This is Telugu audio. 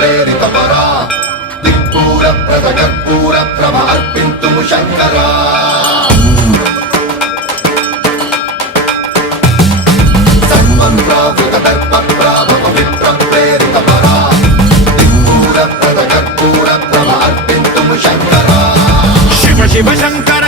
ప్రేరితపరా దిక్పూర ప్రద కర్పూర ప్రభ అర్పింతు శంకరా. శివ శివ శంకర